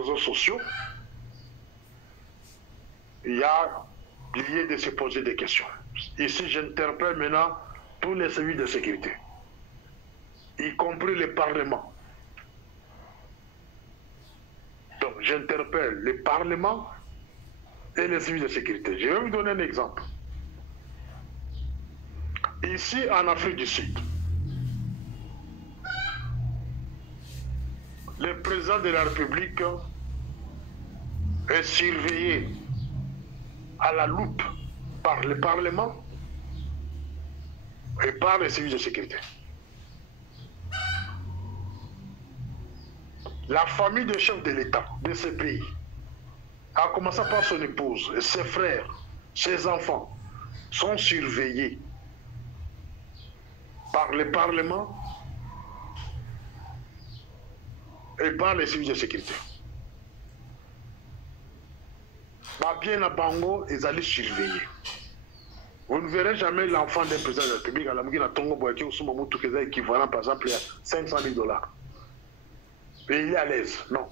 réseaux sociaux, il y a lieu de se poser des questions. Ici, j'interpelle maintenant tous les services de sécurité, y compris le Parlement. Donc, j'interpelle le Parlement et les services de sécurité. Je vais vous donner un exemple. Ici, en Afrique du Sud, le président de la République est surveillé à la loupe par le Parlement et par les services de sécurité. La famille des chefs de l'État de ce pays, à commencer par son épouse, et ses frères, ses enfants, sont surveillés par le Parlement et par les services de sécurité. Bien à Bango, ils allaient surveiller. Vous ne verrez jamais l'enfant d'un président de la République à la Mouguina Tongo Boyaki ou Soumamoto qui est équivalent par exemple à 500 000 $. Et il est à l'aise. Non.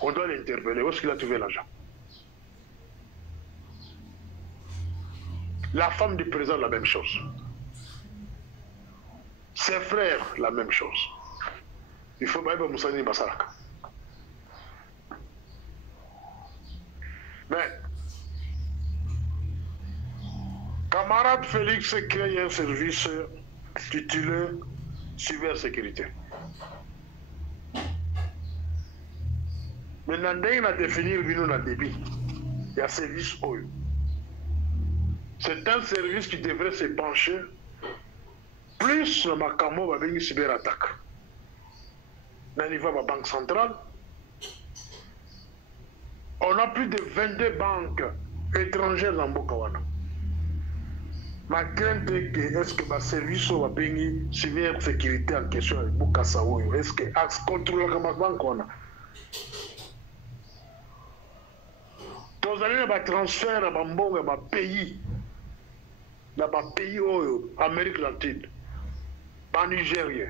On doit l'interpeller. Où est-ce qu'il a trouvé l'argent? La femme du président, la même chose. Ses frères, la même chose. Il faut que Moussani Bassaraka. Mais, camarade Félix crée un service titulé cybersécurité. Maintenant, dès qu'on a défini le débit, il y a service OU. C'est un service qui devrait se pencher plus sur ma camo avec une cyberattaque. Dans le niveau de la Banque centrale, on a plus de 22 banques étrangères dans Bokawana. Ma crainte est que est-ce que ma service va payer cybersécurité en question avec Bokasaoyo? Est-ce que Axe contrôle la banque on a? Tous les années, transfert à Bambonga, pays, dans le pays Amérique latine, en Nigeria.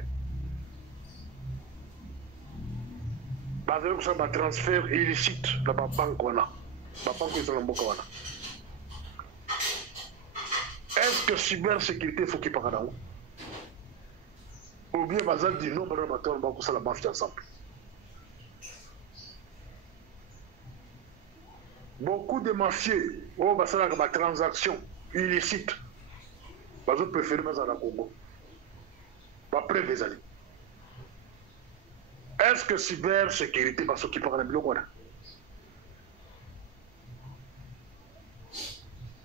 Basé sur un transfert illicite dans la banque on a. La banque est dans Bokawana. Est-ce que cybersécurité faut qu'il parle là? Ou bien Bazal dit non, mais on va la marche ensemble. Beaucoup de mafieux ont des transactions illicites. Ils préfèrent mettre dans le Congo. Après des années. Est-ce que cybersécurité va s'occuper de la Bilokwana?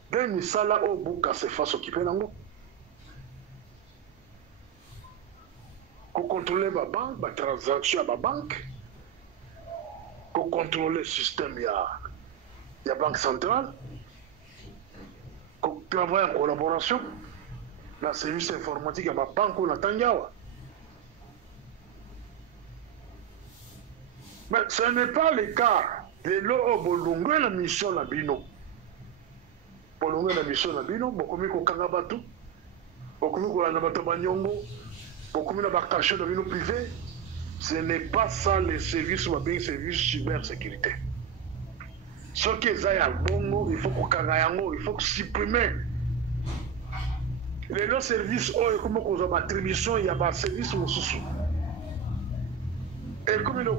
Dès misala au Bouka se fasse occuper d'ango. Pour contrôler ma banque, ma transaction à ma banque, pour contrôler le système, il y a la banque centrale, pour travailler en collaboration, la service informatique à ma banque ou la Tangawa. Mais ce n'est pas le cas de l'eau Bolongo et la mission Nabino. Bolongo et la mission Nabino, beaucoup mieux qu'au Kangabatu, beaucoup mieux qu'au Nabatabaniongo, beaucoup mieux qu'au caché de Nabino privé. Ce n'est pas ça le service ou bien le service cybersécurité. Ce qui est à Bongo, il faut qu'on Kangayango, il faut qu'on supprimer. Les autres services, comme on a attribution, il y a un service ou sous. Et comme il y a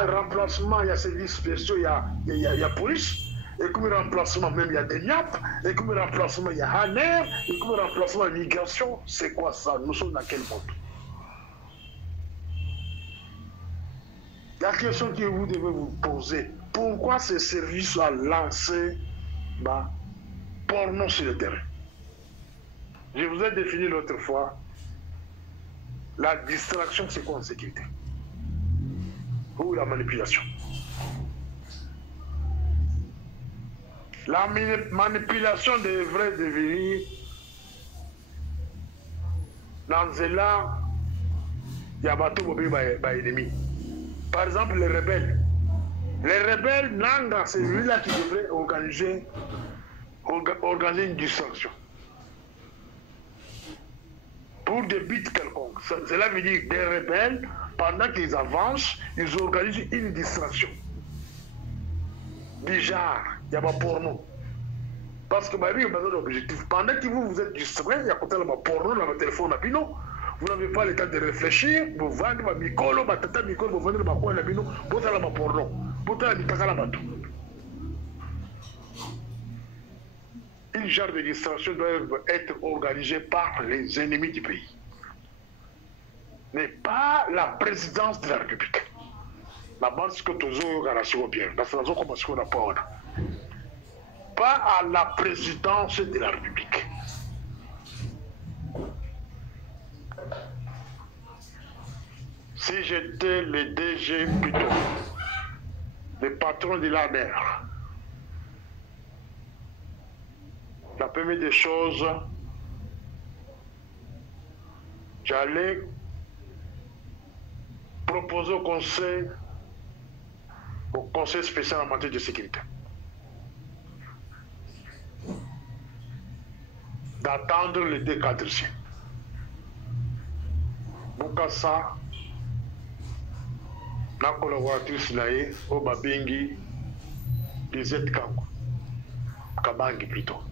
un remplacement, il y a services spéciaux, il y a police. Et comme il y a un remplacement, même il y a des NIAP. Et comme il y a un remplacement, il y a HANER. Et comme il y a un remplacement, immigration. C'est quoi ça? Nous sommes dans quel monde? La question que vous devez vous poser, pourquoi ce service a lancé porno sur le terrain? Je vous ai défini l'autre fois, la distraction, c'est quoi en sécurité? Ou la manipulation. La manipulation devrait devenir dans cela, il y a bateau pour ennemi. Par exemple, les rebelles. Les rebelles, Nanga, c'est lui-là qui devrait organiser une distraction. Pour des buts quelconques. Cela veut dire que des rebelles, pendant qu'ils avancent, ils organisent une distraction. bizarre, il y a pas porno. Parce que bah, oui, besoin d'objectif. Pendant que vous êtes distrait, il y a côté ma porno dans votre téléphone, vous n'avez pas le temps de réfléchir, vous vendez ma micolo, ma tata micolo, vous vendez ma coin, vous avez ma porno, vous avez la bateau. Une genre de distraction doit être organisée par les ennemis du pays, mais pas la présidence de la République. La bande que tous les bien, pas à la présidence de la République. Si j'étais le DG plutôt, le patron de la mer, la première des choses, j'allais proposer au conseil spécial en matière de sécurité, d'attendre les deux cadres-ci. Bukasa, la collaboratrice nae, au Babengi, Lizette Kango, Kabangi plutôt.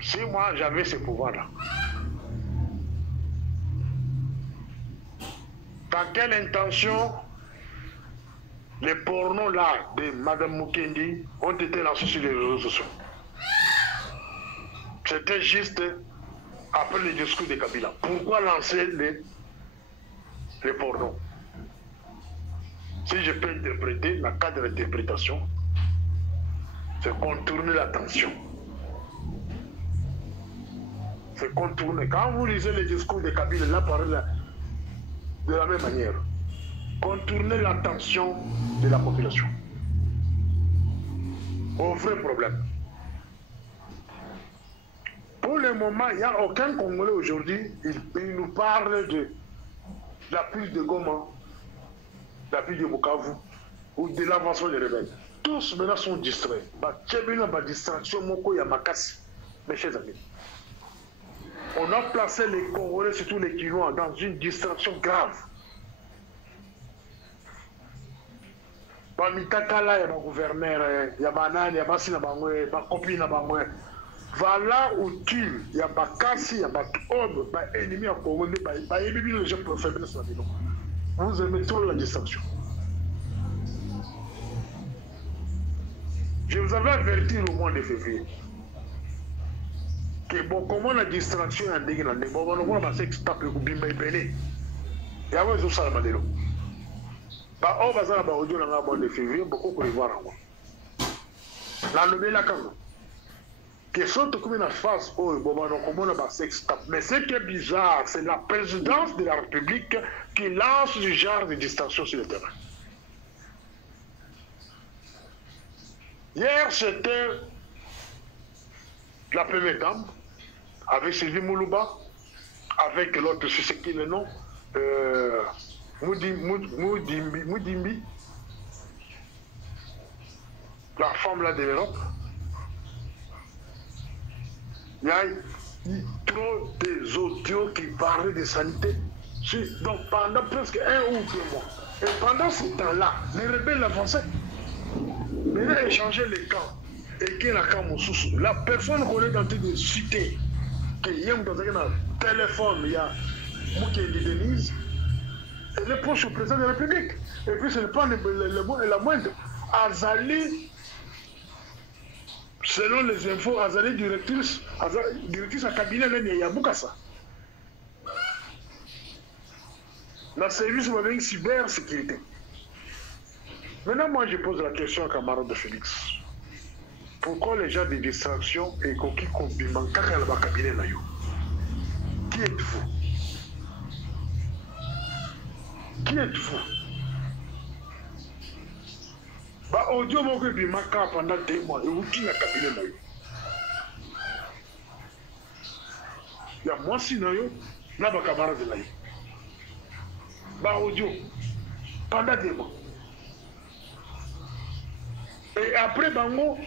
Si moi j'avais ce pouvoir-là, dans quelle intention les pornos-là de Mme Mukendi ont été lancés sur les réseaux sociaux? C'était juste après le discours de Kabila. Pourquoi lancer les pornos? Si je peux interpréter, dans le cadre d'interprétation, c'est contourner l'attention. C'est contourner. Quand vous lisez le discours de Kabila, là, parle de la même manière. Contourner l'attention de la population. Au vrai problème. Pour le moment, il n'y a aucun Congolais aujourd'hui, il nous parle de la prise de Goma, la prise de Bukavu, ou de l'avancement des rebelles. Tous maintenant sont distraits. Il distraction, mes chers amis. On a placé les Congolais, surtout les Kinois, dans une distraction grave. Bamitakala, il y a un gouverneur, il y a un il y a un copine, voilà où il y a un Kassi, il y a un homme, un ennemi à Congo, les gens peuvent faire ça. Vous aimez trop la distraction. Je vous avais averti au mois de février que bon, comment la distraction est en dégradé, bon, on va passer que ça peut vous bimber péné. Il y a un ça la madelo. Bah, on va ça là-bas au mois de février, beaucoup pour les voir en moi. La nouvelle la carte. Que sont comme une phase où bon, on va mais ce qui est bizarre, c'est la présidence de la République qui lance ce genre de distraction sur le terrain. Hier, c'était la première dame, avec Sylvie Moulouba, avec l'autre, c'est qui le nom, Moudimbi, la femme là de l'Europe. Il y a trop des audios qui parlaient de santé. Donc pendant presque 1 ou 2 mois. Et pendant ce temps-là, les rebelles avançaient. Maintenant, échanger les camps. Et qu'il y a un camp Moussoussou. La personne qu'on est en train de citer, qu'il y a un téléphone, il y a Moukendi Denise, elle est proche au président de la République. Et puis ce n'est pas la moindre. Azali, selon les infos, Azali directrice à cabinet, il y a Boukassa. La service va avec cybersécurité. Maintenant, moi, je pose la question à camarade de Félix. Pourquoi les gens de distraction et qui combinent le cabinet là? Qui êtes-vous? Qui êtes-vous? Bah, audio moko bi maka pendant 2 mois et vous qui la cabinet là? Il y a moi si na yo, na ba camarade là. Bah, audio pendant 2 mois. Et après Bango,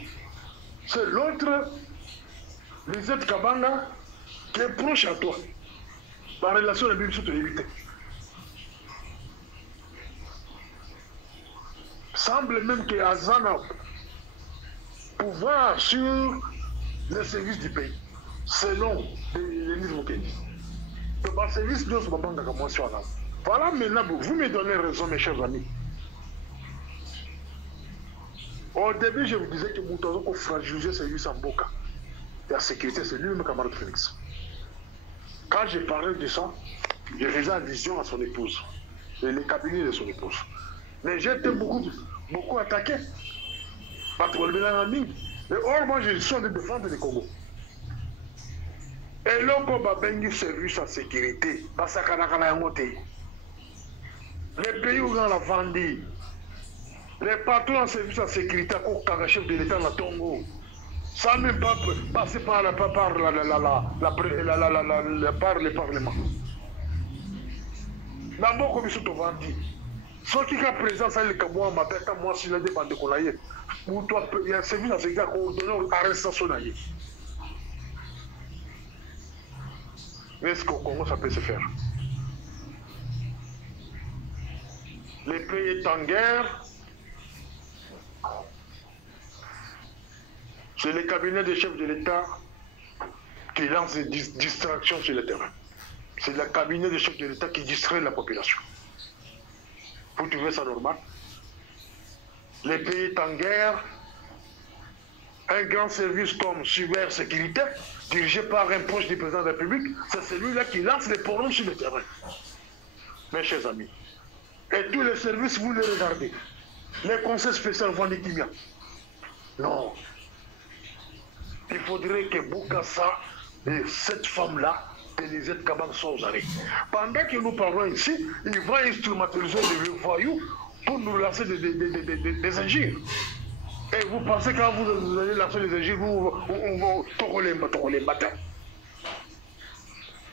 c'est l'autre, Lisette Kabanga, qui est proche à toi. Par relation à la Bible, surtout l'éviter. semble même que Azana pouvoir sur les services du pays, selon les niveaux qu'il dit. Donc, le service de ce moment, voilà maintenant, vous me donnez raison, mes chers amis. Au début, je vous disais que Moutazo a fragilisé le service en Boka. La sécurité, c'est lui-même, camarade Félix. Quand j'ai parlé de ça, je faisais allusion à son épouse et les cabinets de son épouse. Mais j'ai été beaucoup attaqué. Et or, moi, je suis en train de défendre le Congo. Et là, quand on a service en sécurité, les pays où on a vendu, les patrons en service en sécurité, comme le chef de l'État dans Tongo, sans même pas passer par le Parlement. D'abord, comme ils sont vendus. Ceux qui ont présent, ça, les Kabouans, ma tête, moi, si la demande de Kolaye, ou toi, il y a un service en sécurité qui a donné une arrestation. Mais est-ce qu'au Congo, ça peut se faire? Les pays sont en guerre. C'est le cabinet des chefs de l'État qui lance des distractions sur le terrain. C'est le cabinet des chefs de l'État qui distrait la population. Vous trouvez ça normal? Les pays sont en guerre. Un grand service comme cybersécurité, dirigé par un proche du président de la République, c'est celui-là qui lance les pornos sur le terrain. Mes chers amis, et tous les services, vous les regardez. Les conseils spéciaux vont des Kimia. Non. Il faudrait que Boukassa et cette femme-là, Elisette Kabang, soient aux arrêts. Pendant que nous parlons ici, il va instrumentaliser les voyous pour nous lancer des injures. Et vous pensez quand vous allez lancer les injures, vous tourolez matin.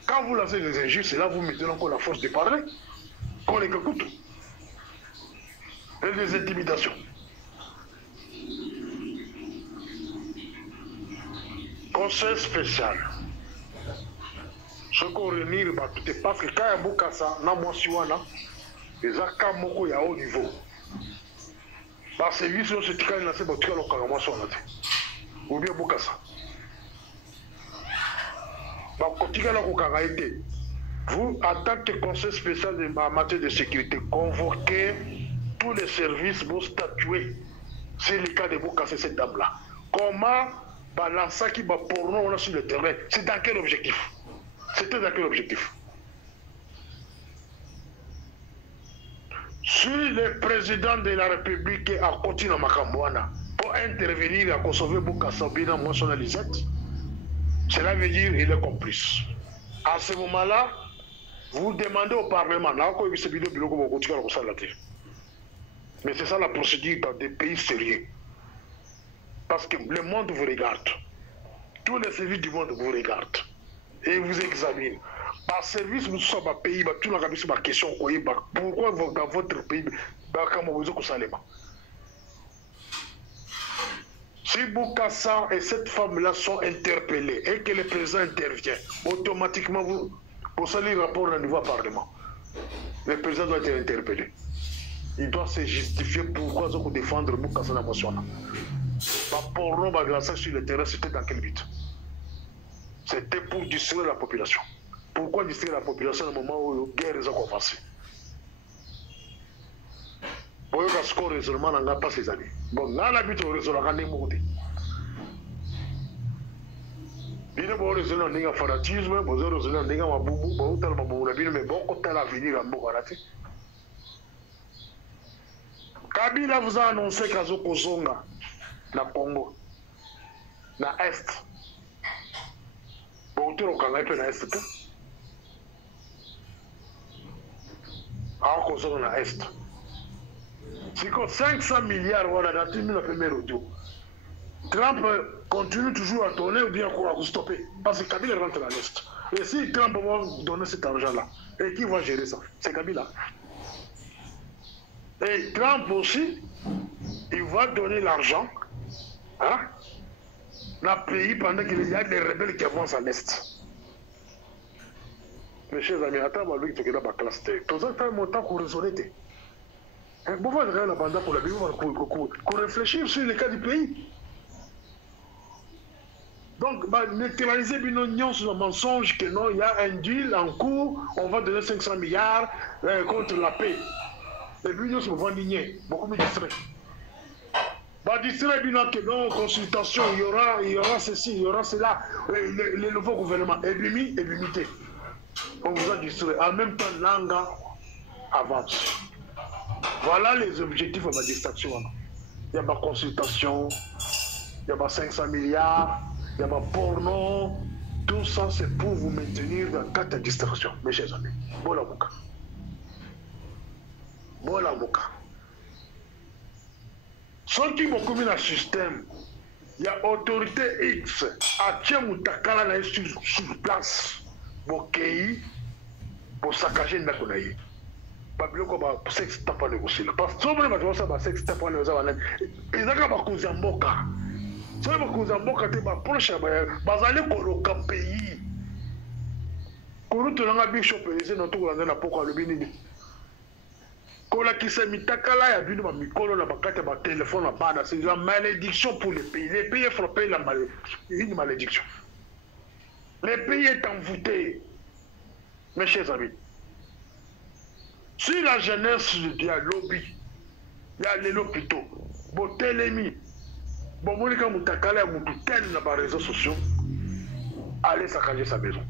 Quand vous lancez les injures, c'est là que vous mettez encore la force de parler, qu'on les écoute. Et les intimidations. Conseil spécial. Ce qu'on réunit, parce que quand il y a Boukassa, na Mwasiwana, les accords moko ya haut niveau. Parce que lui, c'est ce qui a lancé le carrément sur la tête. Ou bien Boukassa. Vous, en tant que conseil spécial en matière de sécurité, convoquez tous les services pour statuer sur le cas de Boukassa, cette dame-là. Comment balancer qui va porno sur le terrain? C'est dans quel objectif? C'était dans quel objectif? Si le président de la République a continué à Makambouana pour intervenir à sauver Boukassa Bina Moissonalisette, cela veut dire qu'il est complice. À ce moment-là, vous demandez au Parlement, mais c'est ça la procédure dans des pays sérieux. Parce que le monde vous regarde. Tous les services du monde vous regardent. Et vous examinent. Par service, nous sommes un pays, tout le monde a question. Pourquoi dans votre pays, si Boukassa et cette femme-là sont interpellés et que le président intervient, automatiquement, vous allez le rapport au niveau du Parlement. Le président doit être interpellé. Il doit se justifier pourquoi ils ont défendre Boukassa dans la motion. Pour nous, sur le terrain, c'était dans quel but? C'était pour distraire la population. Pourquoi distraire la population au moment où la guerre est commencé? Pour que ce raisonnement n'a pas ces années. Bon, là, l'habitude au raisonnement n'est pas monté. Il y a un raisonnement de fanatisme, un raisonnement de maboubou, mais bon, quand elle a l'avenir en Bokarati. Kabila vous a annoncé qu'Azo Kozonga, na Congo, na Est. Bon, tu as na Est. Alors Kozonga na Est. C'est que 500 milliards, voilà, dans la première audio. Trump continue toujours à donner ou bien à stopper. Parce que Kabila rentre à l'Est. Et si Trump va donner cet argent-là, et qui va gérer ça? C'est Kabila. Et Trump aussi, il va donner l'argent hein, dans le pays pendant qu'il y a des rebelles qui avancent à l'Est. Mes chers amis, attends, lui, tu es dans ma classe. Tout ça, fait mon temps qu'on raisonnait. Bon, on va regarder pour la Bible, pour réfléchir sur le cas du pays. Donc, neutraliser Binognon sur le mensonge que non, il y a un deal en cours, on va donner 500 milliards contre la paix. Et puis, nous sommes vendés, beaucoup de distraits. Distrait Bino que non, consultation, il y aura ceci, il y aura cela, le nouveau gouvernement, ébimité. On vous a distrait. En même temps, l'anga avance. Voilà les objectifs de la distraction. Il y a ma consultation, il y a ma 500 milliards, il y a ma porno. Tout ça, c'est pour vous maintenir dans quatre distractions, mes chers amis. Voilà mon cas. Voilà mon cas. Ceux qui m'ont commis un système, il y a autorité X à Tchemoutakala sur place pour qu'il pour saccager une nakonaï. Babiloko ba sex tapa négocier là. Parce que souvent les gens ba sex tapa négocier là. Ils ont pas causé mboka. Si on cause mboka te ba proche ba zali koloka pays. Kono to nga bishop ese na to ko na poko le binini. Kola qui s'est mis takala ya bino ba mikolo na bakata ba téléphone na bana, c'est la malédiction pour les pays. Les pays frappés la une malédiction. Les pays est envoûté. Mes chers amis. Si la jeunesse de la lobby, il y a les plutôt, bon télémi, bon monika mutakala ya mutu tel na ba réseaux sociaux, allez saccager sa maison.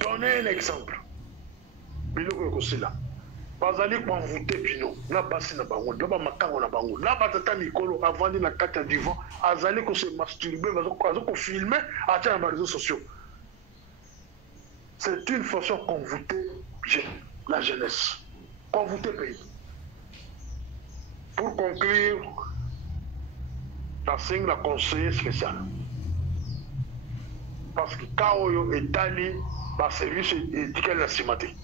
Donnez un exemple. Biloko ko là. Bazali ko envoûter bino, na basi na bango, na ba makango na bango, na batata mikolo avant de la carte du vent, azali ko se masturber, bazoko ko filmer à travers les réseaux sociaux. C'est une façon convoûter la jeunesse, convoûter le pays. Pour conclure, la signe la conseiller spécial. Parce que Kaoyo est allé par service éducatif la cimatique.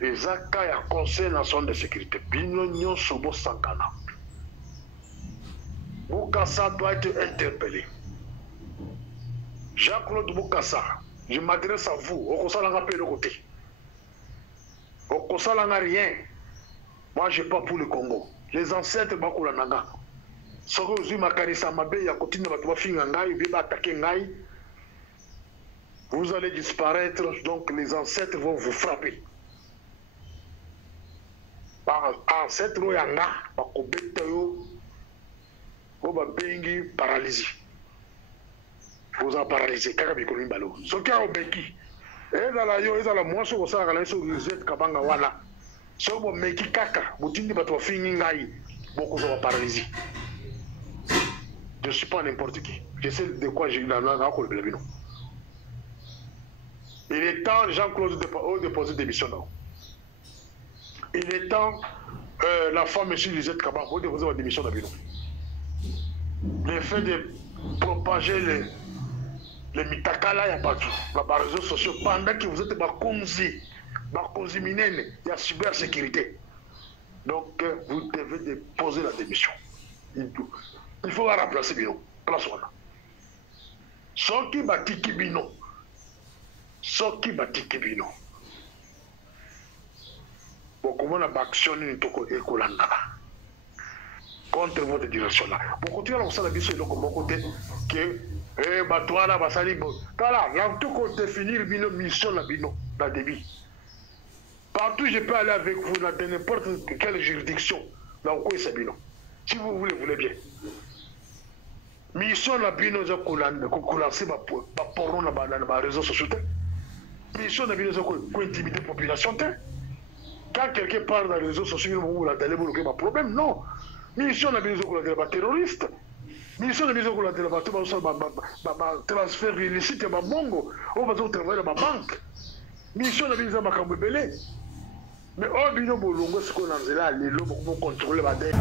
Les accords et conseil national de sécurité. Binognon Sobo Sankana. Boukassa doit être interpellé. Jean-Claude Boukassa. Je m'adresse à vous. Au conseil, on appelle le côté. Au conseil, on n'a rien. Moi, je n'ai pas pour le Congo. Les ancêtres, Bakoula Naga. Si vous avez Makarissa Mabe, il y a continué à faire Ngai, il va attaquer Ngai. Vous allez disparaître, donc les ancêtres vont vous frapper. Par ancêtre, il y a un Bengi paralysie. Vous en paralysez, kaka bikoni balo. Soki a obeki. Ezala yo, ezala mwaso ko sala kala so rizet kabanga wana. So bo meki kaka, butindi bato fingi ngai, boko zo paralysie. Je ne suis pas n'importe qui. Je sais de quoi j'ai eu la langue à Kolbelabino. Il est temps, Jean-Claude, de déposer des missions. Il est temps, la femme, M. Lisette Kabang, de déposer des démission d'Abino. Le fait de propager les mitakala, il n'y a pas tout. Dans les réseaux sociaux, pendant que vous êtes bakonzi minene, il y a cybersécurité. Donc, vous devez déposer la démission. Il faut la remplacer Bino. Place on a. Soki batiki Bino. Soki batiki Bino. Bon, comment on a actionné une toko écolanda contre votre direction là. Bon, continuez à vous dire de mon côté que toi là, basali bon. Là, il y a tout qu'on définir Bino mission la Bino, la débit. Partout je peux aller avec vous dans n'importe quelle juridiction. Là où c'est Bino. Si vous voulez bien. Mission la Bino za kulancer ma porno na ba réseaux sociaux. Mission la Bino za ko intimider la population. Quand quelqu'un parle dans les réseaux sociaux, vous la télé, vous avez un problème. Non. Mission la Bino za ko terroriste. Mission la Bino za ko transfert illicite ba mongo. On va travailler dans ma banque. Mission la Bino za makambo belé. Mais au Bino bolongo ce qu'on a là, les lots pour contrôler la dette.